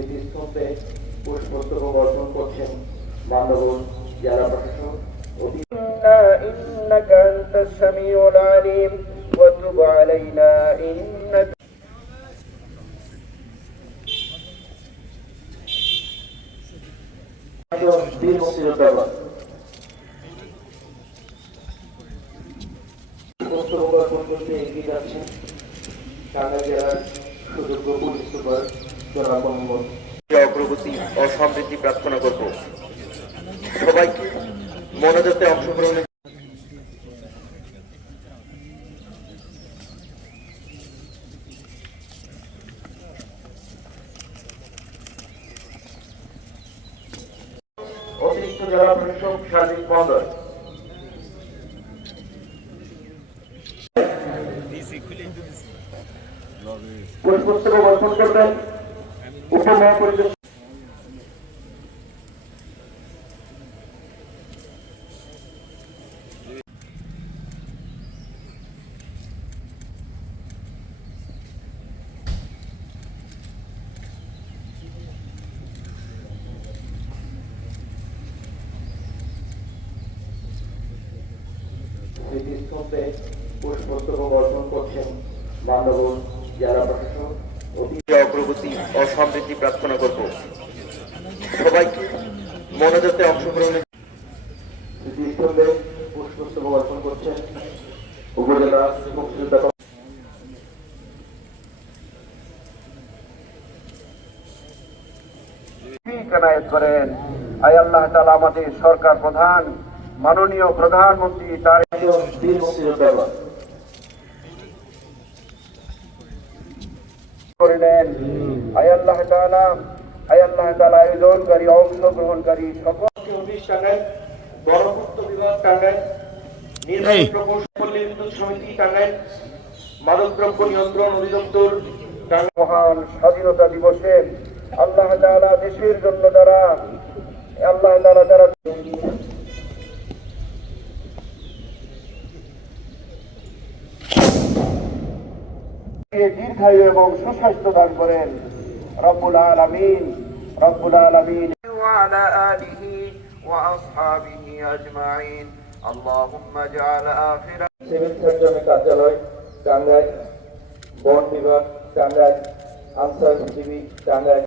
স্মৃতিস্তম্ভে পুষ্পস্তবক অর্পণ করছেন বান্দরবান জেলা প্রশাসক। إنك أنت السميع العليم وتب علينا إنك বীর মুক্তিযোদ্ধা পুষ্পস্তবক অর্পণ করতে এগিয়ে যাচ্ছেন টাঙ্গাইল জেলার সুযোগ্য পুলিশ সুপার জনাব মোহাম্মদ। অগ্রগতি ও সমৃদ্ধি প্রার্থনা করব। সবাইকে মনোযোগে অংশগ্রহণের অতিরিক্ত জেলা প্রশাসক সার্বিক মহোদয় পুষ্পস্তবক অর্পণ করবেন উপমেয়র পরিদর্শক স্মৃতিস্তম্ভে পুষ্পস্তবক অর্পণ করছেন বান্দরবান জেলা প্রশাসক। অগ্রগতি ও সমৃদ্ধি প্রার্থনা করব। সবাইকে মনোযোগে অংশগ্রহণের স্মৃতিস্তম্ভে পুষ্পস্তবক অর্পণ করছেন উপজেলা মুক্তিযোদ্ধা কানায়েত করেন। আয় আল্লাহ তাআলা আমাদের সরকার প্রধান মাননীয় প্রধানমন্ত্রী তার বীর মুক্তিযোদ্ধা করিলেন। আয় আল্লাহ তাআলা আয়োজনকারী অংশগ্রহণকারী সকল অফিস টাঙ্গাইল, বড়পূর্ত বিভাগ টাঙ্গাইল, নির্বাহী প্রকৌশল পল্লী বিদ্যুৎ সমিতি টাঙ্গাইল, মাদকদ্রব্য নিয়ন্ত্রণ অধিদপ্তর টাঙ্গাইল। মহান স্বাধীনতা দিবসে আল্লাহ তাআলা দেশের জন্য যারা দীর্ঘায়ু এবং সুস্বাস্থ্য দান করেন রব্বুল আলামিন ওয়া আলা আলিহি ওয়া আসহাবিহি আজমাইন। আল্লাহুম্মা জাআল আখিরা সিভিল সার্জনের কার্যালয় টাঙ্গাইল, বন বিভাগ টাঙ্গাইল, আনসার টিভি টাঙ্গাইল।